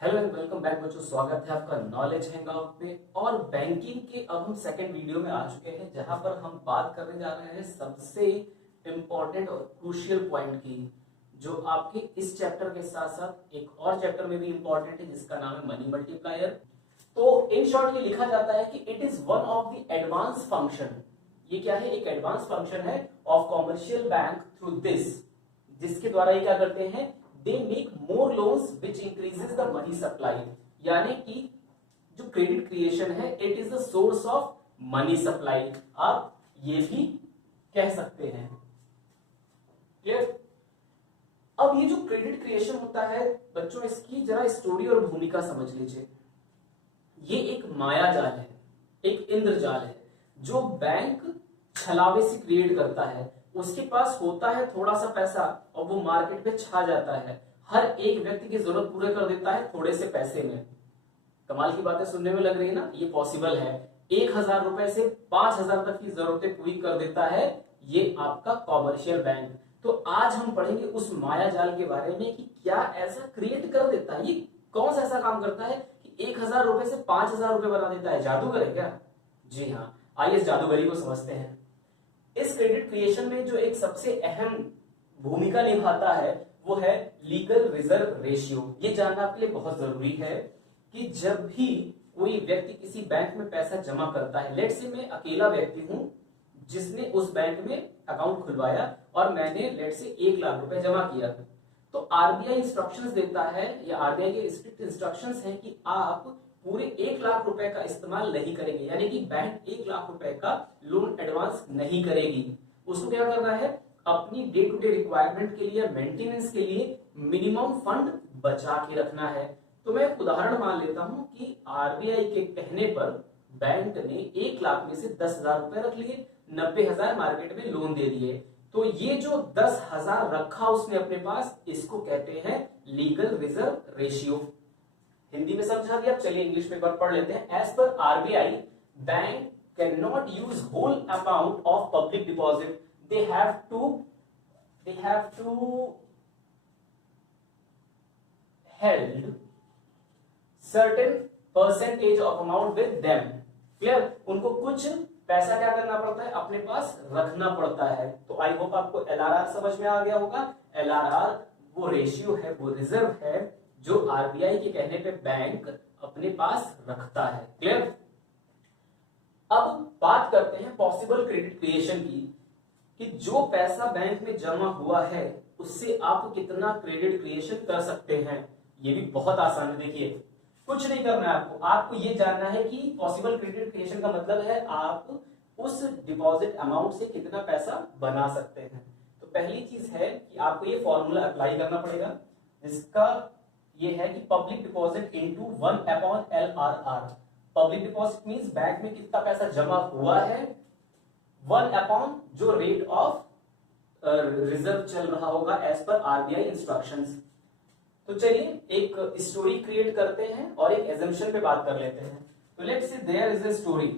Hello and welcome back बच्चों, स्वागत है आपका नॉलेज हैंगआउट पे। और बैंकिंग के अब हम सेकंड वीडियो में आ चुके हैं, जहां पर हम बात करने जा रहे हैं सबसे इंपॉर्टेंट और क्रूशियल पॉइंट की, जो आपके इस चैप्टर के साथ साथ एक और चैप्टर में भी इंपॉर्टेंट है, जिसका नाम है मनी मल्टीप्लायर। तो इन शॉर्ट ये लिखा जाता है कि it is one of the advance function. ये क्या है? एक एडवांस फंक्शन है of commercial bank through this, जिसके द्वारा ये क्या करते हैं, they make more loans which increases the money supply. यानी कि जो क्रेडिट क्रिएशन है, it is the source of money supply, आप ये भी कह सकते हैं। क्लियर? अब ये जो क्रेडिट क्रिएशन होता है बच्चों, इसकी जरा स्टोरी और भूमिका समझ लीजिए। ये एक माया जाल है, एक इंद्रजाल है, जो बैंक छलावे से क्रिएट करता है। उसके पास होता है थोड़ा सा पैसा और वो मार्केट पे छा जाता है, हर एक व्यक्ति की जरूरत पूरे कर देता है थोड़े से पैसे में। कमाल की बातें सुनने में लग रही है ना? ये पॉसिबल है। 1,000 रुपए से 5,000 तक की जरूरतें पूरी कर देता है ये आपका कॉमर्शियल बैंक। तो आज हम पढ़ेंगे उस माया जाल के बारे में कि क्या ऐसा क्रिएट कर देता है, ये कौन सा ऐसा काम करता है कि 1,000 रुपए से 5,000 रुपए बना देता है। जादूगर है क्या? जी हाँ, आइए इस जादूगरी को समझते हैं। इस क्रेडिट क्रिएशन में जो एक सबसे अहम भूमिका निभाता है वो है लीगल रिजर्व रेशियो। ये जानना आपके लिए बहुत जरूरी है कि जब भी कोई व्यक्ति किसी बैंक में पैसा जमा करता है, लेट से मैं अकेला व्यक्ति हूं जिसने उस बैंक में अकाउंट खुलवाया और मैंने लेट से 1,00,000 रुपए जमा किया, तो आरबीआई इंस्ट्रक्शंस देता है, या आरबीआई के स्ट्रिक्ट इंस्ट्रक्शंस हैं कि आप पूरे 1,00,000 रुपए का इस्तेमाल नहीं करेंगे। यानी कि बैंक 1,00,000 रुपए का लोन एडवांस नहीं करेगी। उसको क्या करना है? अपनी डे टू डे रिक्वायरमेंट के लिए, मेंटेनेंस के लिए मिनिमम फंड बचा के रखना है। तो मैं एक उदाहरण मान लेता हूं कि आरबीआई के कहने पर बैंक ने 1,00,000 में से 10,000 रुपए रख लिए, 90,000 मार्केट में लोन दे दिए। तो ये जो 10,000 रखा उसने अपने पास, इसको कहते हैं लीगल रिजर्व रेशियो। हिंदी में समझा दिया, चलिए इंग्लिश में एक बार पढ़ लेते हैं। As per RBI, bank can not use whole amount of public deposit, they have to held certain percentage of amount with them। Clear? उनको कुछ पैसा क्या करना पड़ता है? अपने पास रखना पड़ता है। तो आई होप आपको एलआरआर समझ में आ गया होगा। एलआरआर वो रेशियो है, वो रिजर्व है जो आरबीआई के कहने पे बैंक अपने पास रखता है। क्लियर? अब बात करते हैं पॉसिबल क्रेडिट क्रिएशन की, कि जो पैसा बैंक में जमा हुआ है उससे आप कितना क्रेडिट क्रिएशन कर सकते हैं। ये भी बहुत आसान है। देखिए, कुछ नहीं करना है आपको, आपको ये जानना है कि पॉसिबल क्रेडिट क्रिएशन का मतलब है आप उस डिपॉजिट अमाउंट से कितना पैसा बना सकते हैं। तो पहली चीज है कि आपको ये फॉर्मूला अप्लाई करना पड़ेगा, जिसका ये है कि public deposit into 1/LRR। Public deposit means bank में कितना पैसा जमा हुआ है, 1 जो रेट ऑफ रिजर्व चल रहा होगा एज पर आरबीआई इंस्ट्रक्शंस। तो चलिए एक स्टोरी क्रिएट करते हैं और एक एजम्पशन पे बात कर लेते हैं। तो let's say there is a story.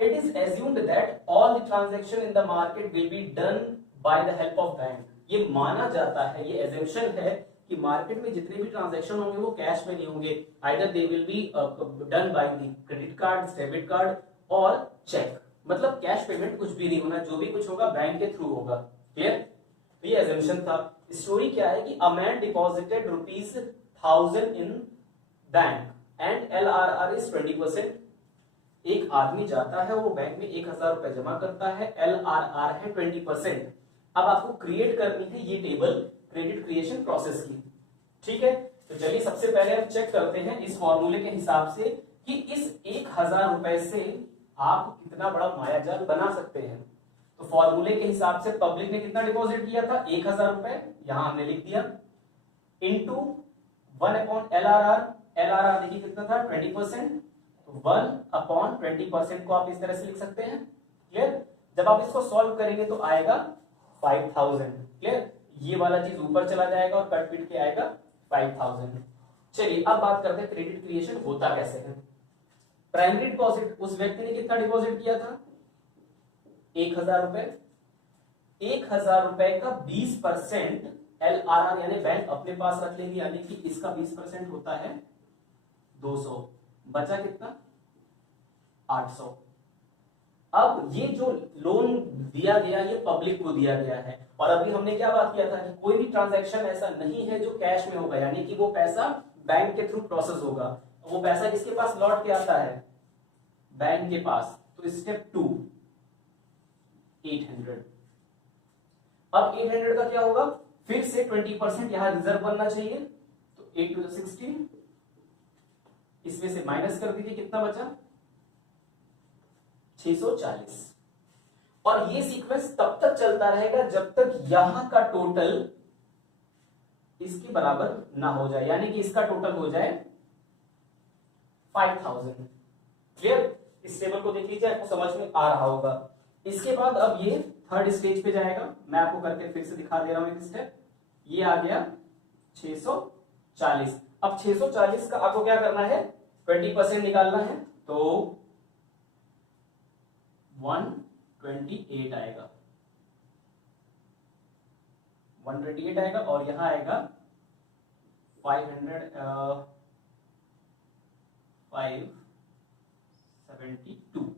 It is assumed that all the transaction in the market will be done by the help of bank. ये माना जाता है, ये एजम्पशन है कि मार्केट में जितने भी ट्रांजैक्शन होंगे वो कैश में नहीं होंगे, either they will be done by the credit card, debit card और चेक। मतलब कैश पेमेंट कुछ भी नहीं होना, जो भी कुछ होगा बैंक के थ्रू होगा। क्लियर? तो ये एजम्पशन था। स्टोरी क्या है कि a man deposited ₹1,000 in bank and LRR is 20%। एक आदमी जाता है, वो बैंक में 1,000 रुपए जमा करता है, LRR है 20%। अब आपको क्रिएट करनी है ये टेबल क्रेडिट क्रिएशन प्रोसेस की। ठीक है, तो चलिए सबसे पहले हम चेक करते हैं इस फॉर्मूले के हिसाब से कि इस 1,000 रुपए से आप कितना बड़ा मायाजाल बना सकते हैं। तो फॉर्मूले के हिसाब से पब्लिक ने कितना डिपॉजिट किया था? 1,000 रुपए, यहां हमने लिख दिया, इनटू 1/LRR। LRR देखिए कितना था? 20%। तो 1/20% को आप इस तरह से लिख सकते हैं। क्लियर? जब आप इसको सॉल्व करेंगे तो आएगा 5,000। क्लियर? ये वाला चीज ऊपर चला जाएगा और कट पीट के आएगा 5,000। चलिए अब बात करते हैं क्रेडिट क्रिएशन होता कैसे है। प्राइमरी डिपॉजिट, उस व्यक्ति ने कितना डिपॉजिट किया था? 1,000 रुपए। 1,000 रुपए का 20% LRR यानी बैंक अपने पास रख लेगी, यानी कि इसका 20% होता है 200, बचा कितना 800। अब ये जो लोन दिया गया ये पब्लिक को दिया गया है, और अभी हमने क्या बात किया था कि कोई भी ट्रांजैक्शन ऐसा नहीं है जो कैश में होगा, यानी कि वो पैसा बैंक के थ्रू प्रोसेस होगा। वो पैसा किसके पास लौट के आता है, बैंक के पास। तो स्टेप 2 800। अब 800 का क्या होगा, फिर से 20% यहां रिजर्व बनना चाहिए, तो 8 to the 16, इसमें से माइनस कर दीजिए, कितना बचा 640। और ये सीक्वेंस तब तक चलता रहेगा जब तक यहां का टोटल इसके बराबर ना हो जाए, यानी कि इसका टोटल हो जाए 5000। क्लियर? इस टेबल को देख लीजिए, आपको समझ में आ रहा होगा। इसके बाद अब ये थर्ड स्टेज पे जाएगा, मैं आपको करके फिर से दिखा दे रहा हूं एक स्टेप। ये आ गया 640। अब 640 का आपको क्या करना है, 20% निकालना है, तो 128 आएगा, 128 आएगा, और यहां आएगा 572।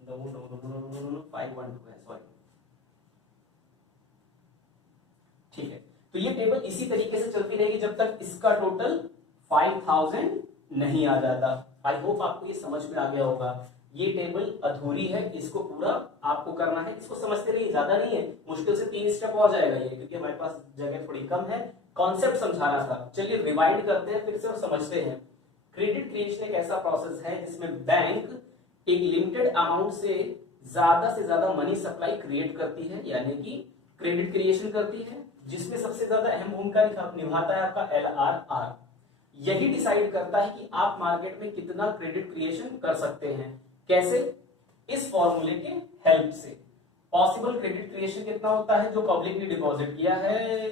No, 512 है, सॉरी। ठीक है, तो ये टेबल इसी तरीके से चलती रहेगी जब तक इसका टोटल 5000 नहीं आ जाता। आई होप आपको ये समझ में आ गया होगा। ये टेबल अधूरी है, इसको पूरा आपको करना है, इसको समझते रहिए, ज्यादा नहीं है, मुश्किल से 3 स्टेप हो जाएगा ये, क्योंकि हमारे पास जगह थोड़ी कम है। कॉन्सेप्ट समझाना था, चलिए रिवाइंड करते हैं फिर से और समझते हैं। क्रेडिट क्रिएशन एक ऐसा प्रोसेस है जिसमें बैंक एक लिमिटेड अमाउंट से ज्यादा मनी सप्लाई क्रिएट करती है, यानी कि क्रेडिट क्रिएशन करती है, जिसमें सबसे ज्यादा अहम भूमिका निभाता है आपका LRR। यही डिसाइड करता है कि आप मार्केट में कितना क्रेडिट क्रिएशन कर सकते हैं। कैसे? इस फॉर्मूले के हेल्प से। पॉसिबल क्रेडिट क्रिएशन कितना होता है, जो पब्लिक ने डिपॉजिट किया है,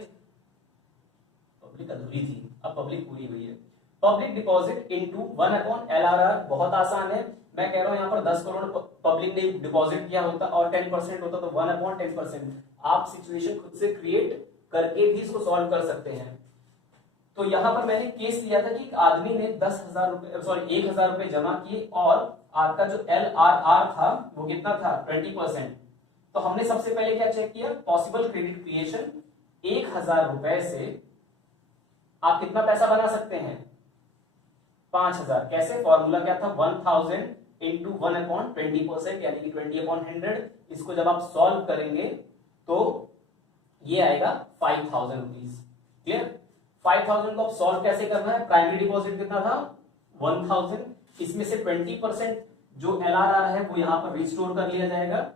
पब्लिक अधूरी थी, अब पब्लिक पूरी हुई है। पब्लिक डिपॉजिट इनटू 1/LRR, बहुत आसान है। मैं कह रहा हूं यहां पर 10 करोड़ पब्लिक ने डिपॉजिट किया होता और 10% होता, तो 1/10%। आप सिचुएशन खुद से क्रिएट करके भी इसको सॉल्व कर सकते हैं। तो यहां पर मैंने केस लिया था कि एक आदमी ने 10,000 रुपए, सॉरी 1,000 रुपए जमा किए, और आपका जो LRR था वो कितना था, 20%। तो हमने सबसे पहले क्या चेक किया, पॉसिबल क्रेडिट क्रिएशन। 1,000 रुपए से आप कितना पैसा बना सकते हैं, 5,000। कैसे? फॉर्मूला क्या था, 1000 इंटू 1/20%, यानी कि 20/100। इसको जब आप सॉल्व करेंगे तो ये आएगा 5,000 रुपीज। क्लियर? 5,000 को आप सॉल्व कैसे करना है, प्राइमरी डिपॉजिट कितना था 1000, इसमें से 20% जो LRR है वो यहां पर रिस्टोर कर लिया जाएगा।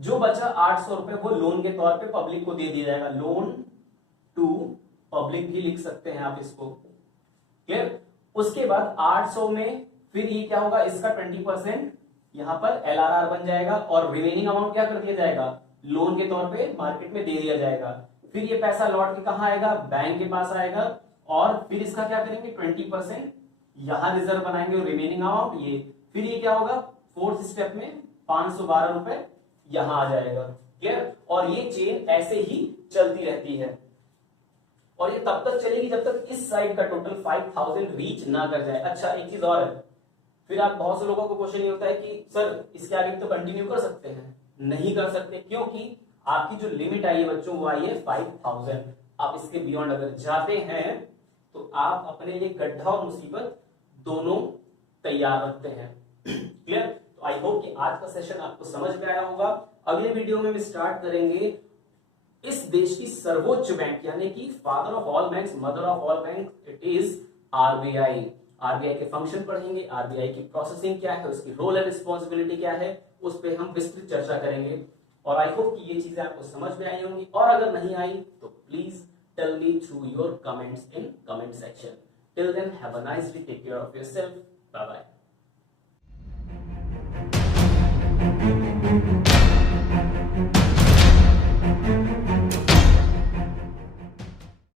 जो बचा 800 रुपए वो लोन के तौर पे पब्लिक को दे दिया जाएगा, लोन टू पब्लिक भी लिख सकते हैं आप इसको। क्लियर? उसके बाद 800 में फिर ये क्या होगा, इसका 20% यहां पर LRR बन जाएगा, और रिमेनिंग अमाउंट क्या कर दिया जाएगा, लोन के तौर पे मार्केट में दे दिया जाएगा। फिर ये पैसा लौट के कहां आएगा, बैंक के पास आएगा, और फिर इसका क्या करेंगे, 20% यहां रिजर्व बनाएंगे, और रिमेनिंग अमाउंट ये। फिर ये क्या होगा, फोर्थ स्टेप में 512 रुपए यहां आ जाएगा। क्लियर? और ये चेन ऐसे ही चलती रहती है, और ये तब तक चलेगी जब तक इस साइड का टोटल 5000 रीच ना कर जाए। अच्छा, एक चीज और है, फिर आप बहुत से लोगों को क्वेश्चन ये होता है कि सर इसके आगे तो कंटिन्यू कर सकते हैं, नहीं कर सकते, क्योंकि आपकी जो लिमिट आई है बच्चों वो आई है 5000। आप इसके बियॉन्ड अगर जाते हैं तो आप अपने लिए गड्ढा और मुसीबत दोनों तैयार रखते हैं। क्लियर? तो आई होप कि आज का सेशन आपको समझ में आया होगा। अगले वीडियो में हम स्टार्ट करेंगे इस देश की सर्वोच्च बैंक, यानी कि father of all banks, mother of all bank, it is RBI। RBI के फंक्शन पढ़ेंगे, RBI की प्रोसेसिंग क्या है, उसकी रोल एंड रिस्पॉन्सिबिलिटी क्या है, उस पर हम विस्तृत चर्चा करेंगे। और आई होप कि ये चीजें आपको समझ में आई होंगी, और अगर नहीं आई तो please tell me through your comments in comment section. Till then have a nice day, take care of yourself, bye bye.